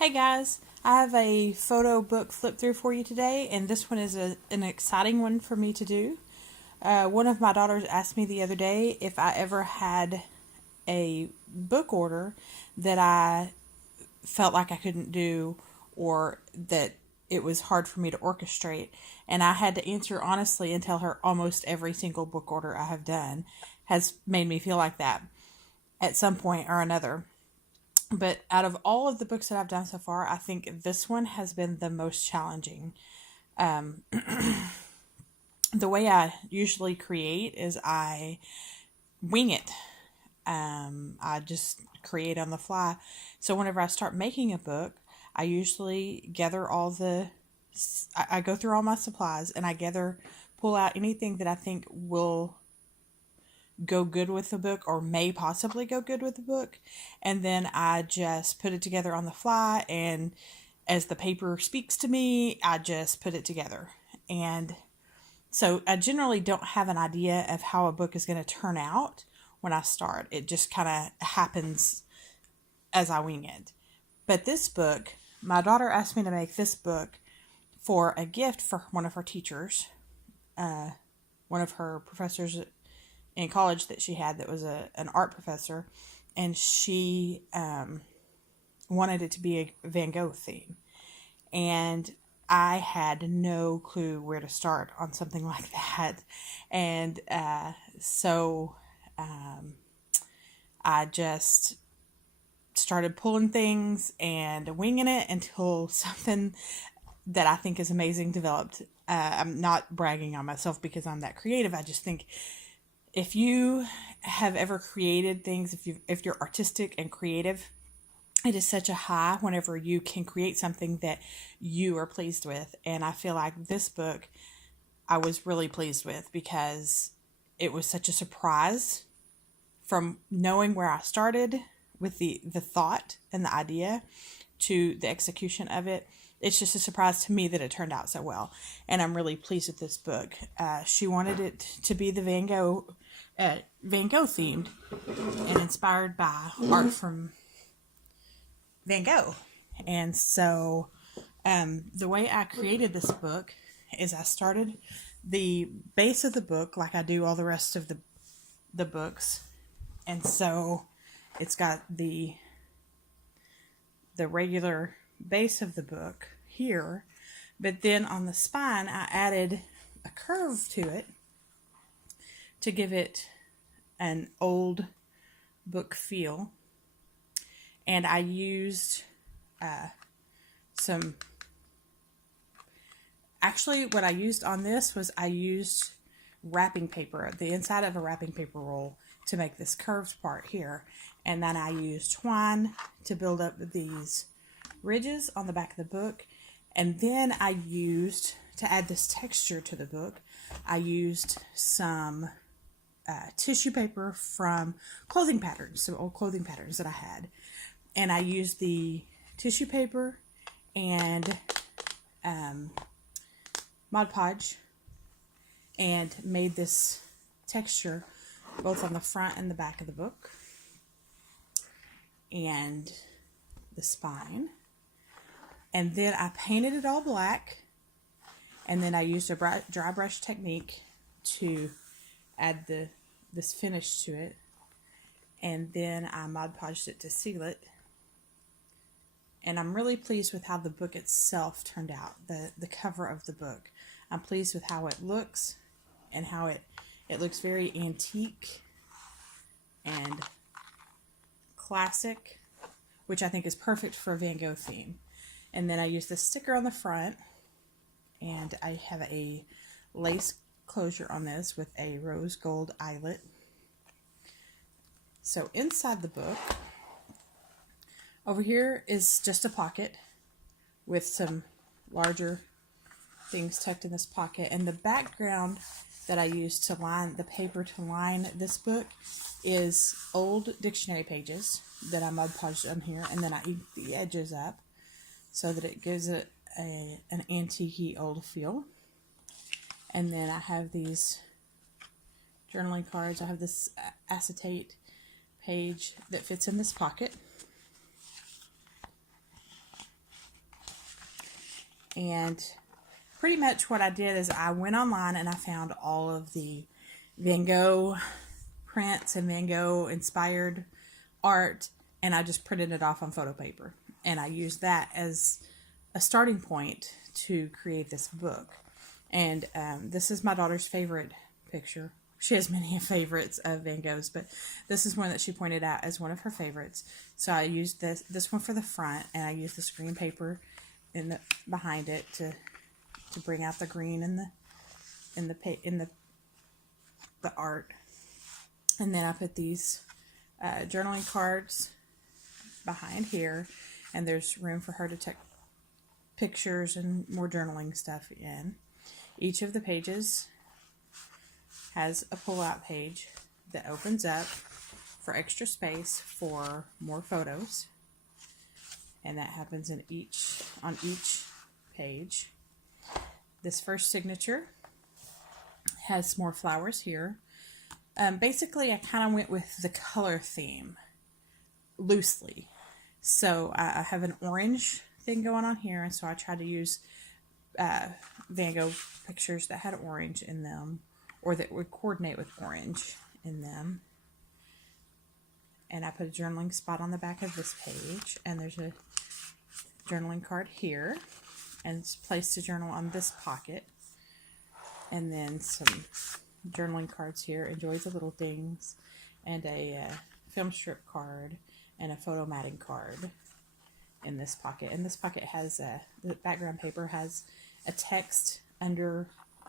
Hey guys, I have a photo book flip through for you today, and this one is an exciting one for me to do. One of my daughters asked me the other day if I ever had a book order that I felt like I couldn't do or that it was hard for me to orchestrate. And I had to answer honestly and tell her almost every single book order I have done has made me feel like that at some point or another. But out of all of the books that I've done so far, I think this one has been the most challenging. Um, the way I usually create is I wing it. I just create on the fly. So whenever I start making a book, I usually gather I go through all my supplies and pull out anything that I think will go good with the book or may possibly go good with the book. And then I just put it together on the fly. And as the paper speaks to me, I just put it together. And so I generally don't have an idea of how a book is going to turn out when I start. It just kind of happens as I wing it. But this book, my daughter asked me to make this book for a gift for one of her teachers, one of her professors in college that she had that was an art professor, and she wanted it to be a Van Gogh theme. And I had no clue where to start on something like that. And so I just started pulling things and winging it until something that I think is amazing developed. I'm not bragging on myself because I'm that creative. I just think if you have ever created things, if you're artistic and creative, it is such a high whenever you can create something that you are pleased with. And I feel like this book I was really pleased with because it was such a surprise from knowing where I started with the thought and the idea to the execution of it. It's just a surprise to me that it turned out so well. And I'm really pleased with this book. She wanted it to be the Van Gogh themed and inspired by art from Van Gogh. And so the way I created this book is I started the base of the book like I do all the rest of the books. And so it's got the regular base of the book here, but then on the spine I added a curve to it to give it an old book feel. And I used what I used on this was I used wrapping paper, the inside of a wrapping paper roll, to make this curved part here. And then I used twine to build up these ridges on the back of the book. And then I used, to add this texture to the book, I used some tissue paper from clothing patterns, some old clothing patterns that I had. And I used the tissue paper and Mod Podge and made this texture both on the front and the back of the book and the spine. And then I painted it all black, and then I used a dry brush technique to add this finish to it, and then I Mod Podged it to seal it. And I'm really pleased with how the book itself turned out, the cover of the book. I'm pleased with how it looks and how it looks very antique and classic, which I think is perfect for a Van Gogh theme. And then I used the sticker on the front, and I have a lace closure on this with a rose gold eyelet. So inside the book, over here is just a pocket with some larger things tucked in this pocket. And the background that I used to line the paper to line this book is old dictionary pages that I Mod Podged on here. And then I inked the edges up so that it gives it an antique-y old feel. And then I have these journaling cards. I have this acetate page that fits in this pocket. And pretty much what I did is I went online and I found all of the Van Gogh prints and Van Gogh inspired art, and I just printed it off on photo paper. And I used that as a starting point to create this book. And this is my daughter's favorite picture. She has many favorites of Van Gogh's, but this is one that she pointed out as one of her favorites. So I used this one for the front, and I used this green paper behind it to bring out the green in the art. And then I put these journaling cards behind here, and there's room for her to take pictures and more journaling stuff in. Each of the pages has a pull-out page that opens up for extra space for more photos, and that happens on each page. This first signature has more flowers here. Basically, I kind of went with the color theme loosely. So I have an orange thing going on here, and so I tried to use Van Gogh pictures that had orange in them, or that would coordinate with orange in them. And I put a journaling spot on the back of this page, and there's a journaling card here, and it's placed to journal on this pocket. And then some journaling cards here, enjoy the little things, and a film strip card, and a photo matting card in this pocket. And this pocket has the background paper has a text under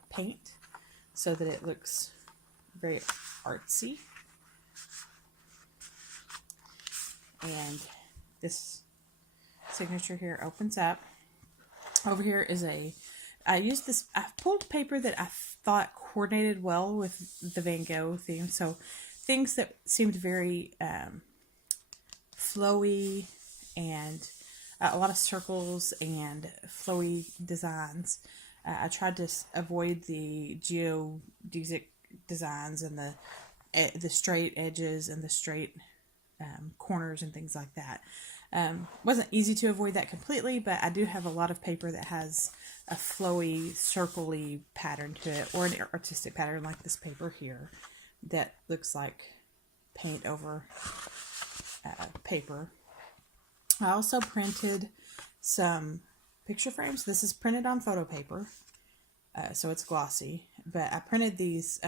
paint so that it looks very artsy. And this signature here opens up. Over here is I pulled paper that I thought coordinated well with the Van Gogh theme. So things that seemed very flowy, and a lot of circles and flowy designs. I tried to avoid the geodesic designs and the straight edges and the straight corners and things like that. Wasn't easy to avoid that completely, but I do have a lot of paper that has a flowy, circly pattern to it, or an artistic pattern like this paper here that looks like paint over paper. I also printed some picture frames. This is printed on photo paper, so it's glossy, but I printed these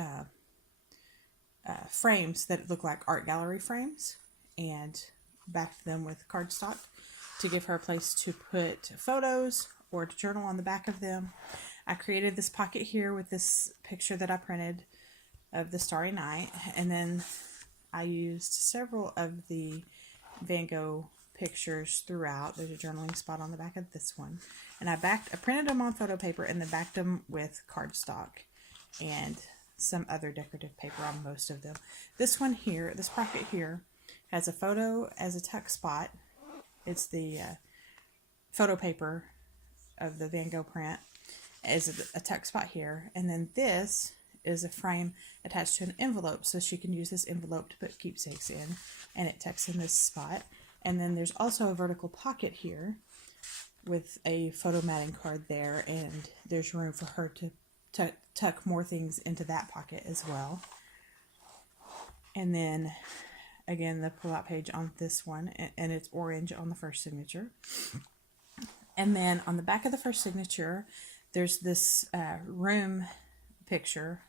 frames that look like art gallery frames and backed them with cardstock to give her a place to put photos or to journal on the back of them. I created this pocket here with this picture that I printed of the Starry Night, and then I used several of the Van Gogh pictures throughout. There's a journaling spot on the back of this one, and I printed them on photo paper and then backed them with cardstock and some other decorative paper on most of them. This one here, this pocket here, has a photo as a tuck spot. It's the photo paper of the Van Gogh print as a tuck spot here, and then this is a frame attached to an envelope, so she can use this envelope to put keepsakes in, and it tucks in this spot. And then there's also a vertical pocket here with a photo matting card there, and there's room for her to tuck more things into that pocket as well. And then again, the pull-out page on this one, and it's orange on the first signature. And then on the back of the first signature, there's this room picture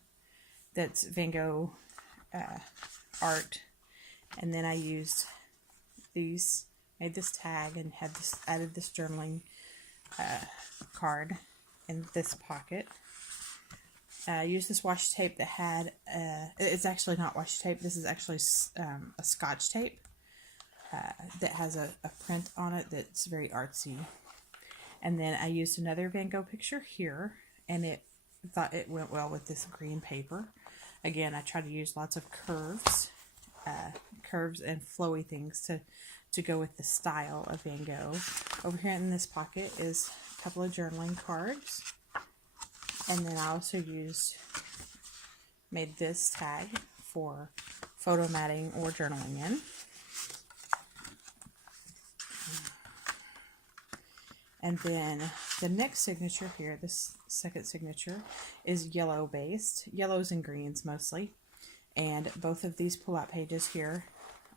that's Van Gogh art. And then I used these, made this tag, and added this journaling card in this pocket. I used this washi tape that had, it's actually not washi tape, this is actually a Scotch tape that has a print on it that's very artsy. And then I used another Van Gogh picture here, and thought it went well with this green paper. Again, I tried to use lots of curves and flowy things to go with the style of Van Gogh. Over here in this pocket is a couple of journaling cards. And then I also made this tag for photo matting or journaling in. And then the next signature here, this second signature, is yellow based, yellows and greens mostly. And both of these pull-out pages here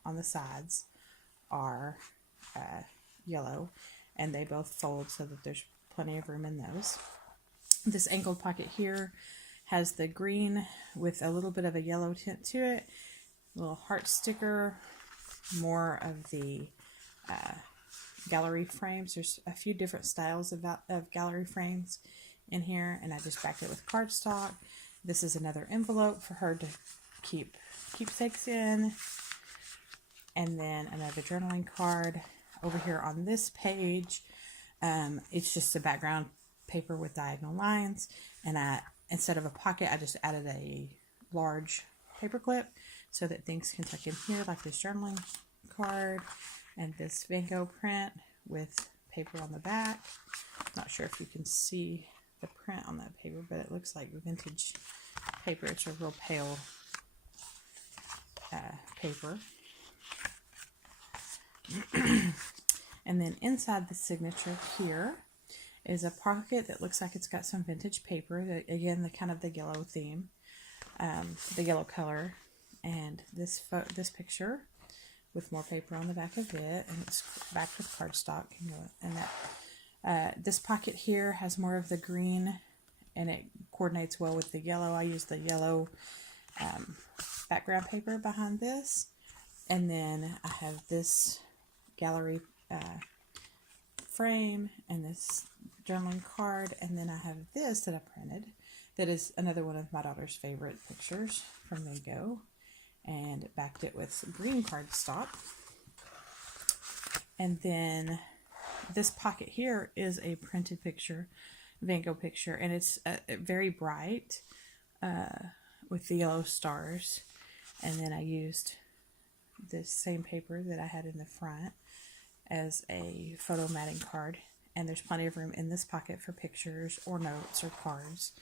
on the sides are yellow, and they both fold so that there's plenty of room in those. This angled pocket here has the green with a little bit of a yellow tint to it, a little heart sticker, more of the gallery frames. There's a few different styles of gallery frames in here, and I just backed it with cardstock. This is another envelope for her to keep keepsakes in, and then another journaling card. Over here on this page, it's just a background paper with diagonal lines, and instead of a pocket, I just added a large paper clip so that things can tuck in here, like this journaling card and this Van Gogh print with paper on the back. Not sure if you can see the print on that paper, but it looks like vintage paper. It's a real pale paper. And then inside the signature here is a pocket that looks like it's got some vintage paper. Again, the kind of the yellow theme, the yellow color, and this picture with more paper on the back of it, and it's backed with cardstock. And that this pocket here has more of the green, and it coordinates well with the yellow. I use the yellow background paper behind this, and then I have this gallery frame and this journaling card, and then I have this that I printed that is another one of my daughter's favorite pictures from Van Gogh, and backed it with green cardstock. And then this pocket here is a printed picture, Van Gogh picture, and it's very bright with the yellow stars. And then I used this same paper that I had in the front as a photo matting card, and there's plenty of room in this pocket for pictures or notes or cards.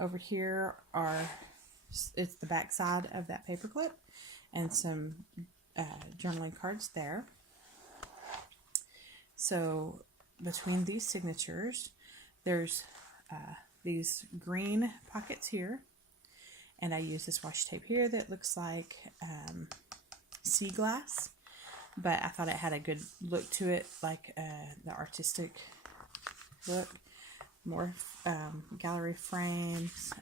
Over here it's the back side of that paper clip and some journaling cards there. So between these signatures, there's these green pockets here, and I use this washi tape here that looks like sea glass, but I thought it had a good look to it, like the artistic look. More gallery frames,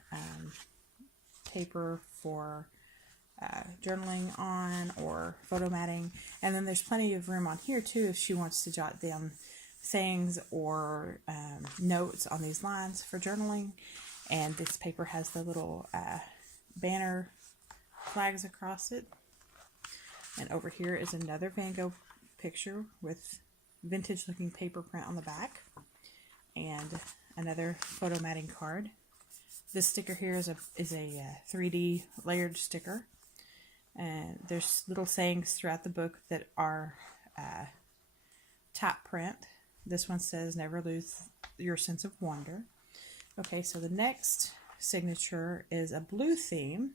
paper for journaling on or photo matting, and then there's plenty of room on here too if she wants to jot down sayings or notes on these lines for journaling. And this paper has the little banner flags across it. And over here is another Van Gogh picture with vintage looking paper print on the back, and another photo matting card. This sticker here is a 3D layered sticker, and there's little sayings throughout the book that are top print. This one says, "Never lose your sense of wonder." Okay, so the next signature is a blue theme,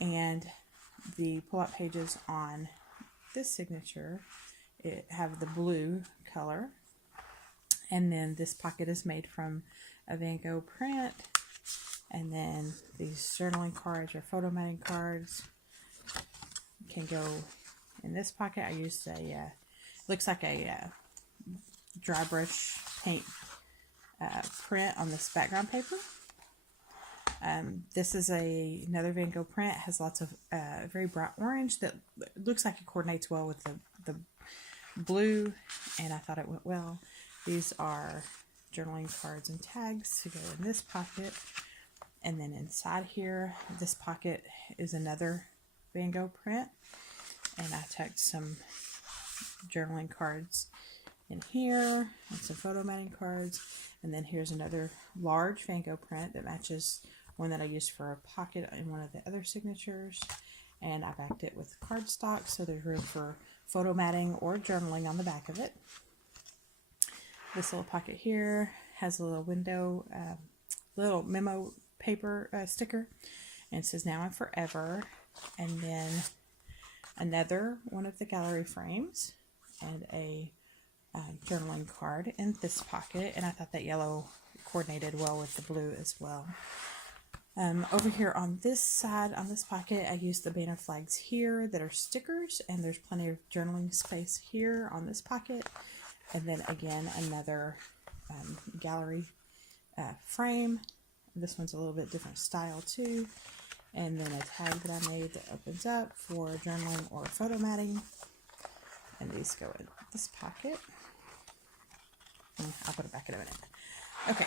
and the pull-out pages on this signature have the blue color. And then this pocket is made from a Van Gogh print. And then these journaling cards or photo matting cards can go in this pocket. I used looks like a dry brush paint print on this background paper. This is another Van Gogh print. It has lots of very bright orange that looks like it coordinates well with the blue, and I thought it went well. These are journaling cards and tags to go in this pocket. And then inside here, this pocket is another Van Gogh print, and I tucked some journaling cards in here and some photo matting cards. And then here's another large Van Gogh print that matches one that I used for a pocket in one of the other signatures, and I backed it with cardstock so there's room for photo matting or journaling on the back of it. This little pocket here has a little window, little memo paper sticker, and it says "Now and Forever." And then another one of the gallery frames and a journaling card in this pocket, and I thought that yellow coordinated well with the blue as well. Over here on this side, on this pocket, I used the banner flags here that are stickers, and there's plenty of journaling space here on this pocket. And then again, another gallery frame. This one's a little bit different style too. And then a tag that I made that opens up for journaling or photo matting. And these go in this pocket. I'll put it back in a minute. Okay,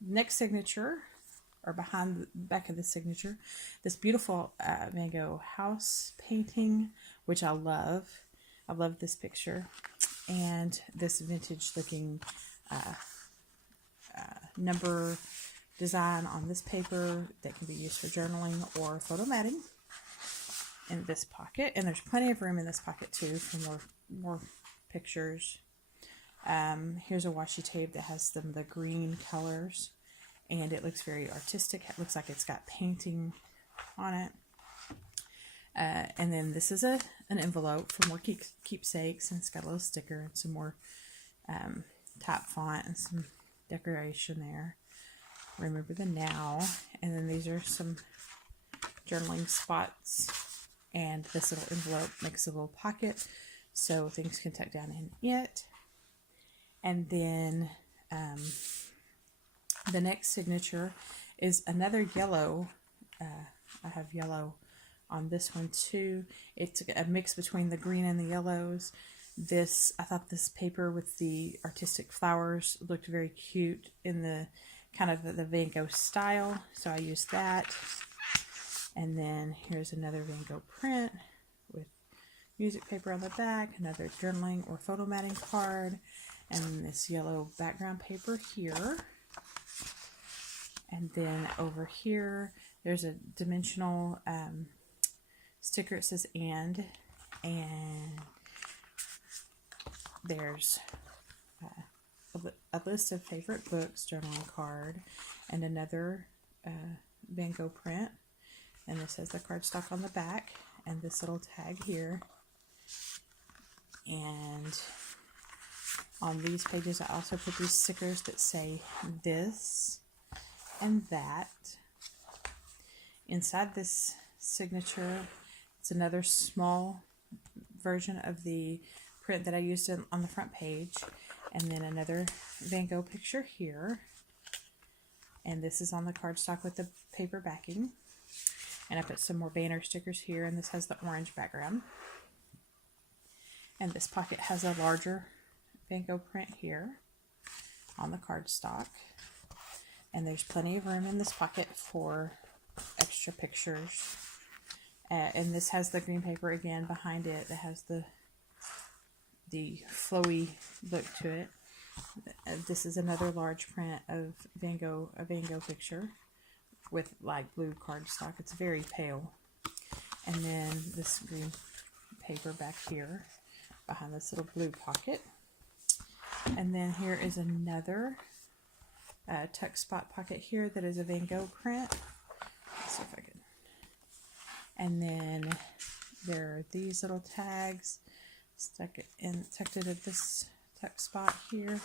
next signature, or behind the back of the signature, this beautiful Van Gogh house painting, which I love. I love this picture. And this vintage looking number design on this paper that can be used for journaling or photo matting in this pocket. And there's plenty of room in this pocket too for more pictures. Here's a washi tape that has some of the green colors, and it looks very artistic. It looks like it's got painting on it. And then this is an envelope for more keepsakes, and it's got a little sticker and some more top font and some decoration there. Remember the now. And then these are some journaling spots, and this little envelope makes a little pocket so things can tuck down in it. And then the next signature is another yellow. I have yellow on this one too. It's a mix between the green and the yellows. I thought this paper with the artistic flowers looked very cute in the kind of the Van Gogh style, so I used that. And then here's another Van Gogh print with music paper on the back, another journaling or photo matting card, and this yellow background paper here. And then over here, there's a dimensional sticker. It says and there's a list of favorite books, journaling card, and another Van Gogh print. And this has the cardstock on the back, and this little tag here. And on these pages, I also put these stickers that say this and that. Inside this signature, it's another small version of the print that I used on the front page, and then another Van Gogh picture here. And this is on the cardstock with the paper backing. And I put some more banner stickers here, and this has the orange background. And this pocket has a larger Van Gogh print here on the cardstock. And there's plenty of room in this pocket for extra pictures. And this has the green paper again behind it that has the flowy look to it. This is another large print of a Van Gogh picture with light blue cardstock. It's very pale. And then this green paper back here behind this little blue pocket. And then here is another tuck spot pocket here that is a Van Gogh print. Let's see if I can. And then there are these little tags tucked into this tuck spot here.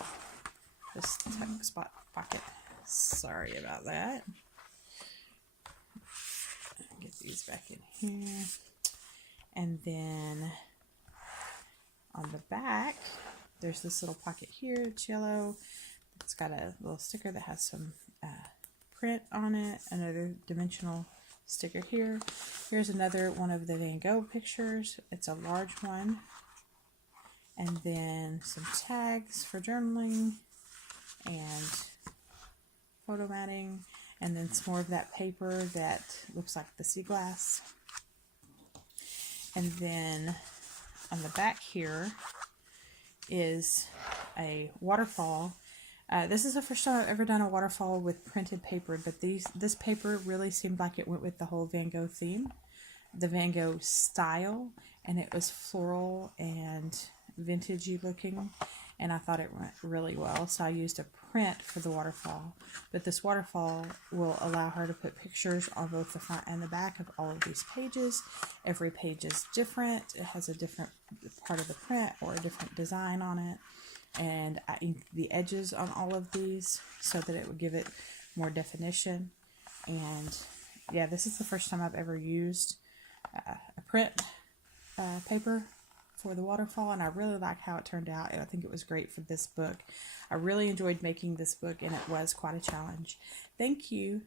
This tuck spot pocket. Sorry about that. Get these back in here. And then on the back, there's this little pocket here. It's yellow. It's got a little sticker that has some print on it. Another dimensional sticker here. Here's another one of the Van Gogh pictures. It's a large one. And then some tags for journaling and photo matting. And then some more of that paper that looks like the sea glass. And then on the back here is a waterfall. This is the first time I've ever done a waterfall with printed paper, but this paper really seemed like it went with the whole Van Gogh theme, the Van Gogh style, and it was floral and vintagey looking, and I thought it went really well, so I used a print for the waterfall. But this waterfall will allow her to put pictures on both the front and the back of all of these pages. Every page is different. It has a different part of the print or a different design on it. and I inked the edges on all of these so that it would give it more definition. And yeah, this is the first time I've ever used a print paper for the waterfall, and I really like how it turned out, and I think it was great for this book. I really enjoyed making this book, and it was quite a challenge. Thank you.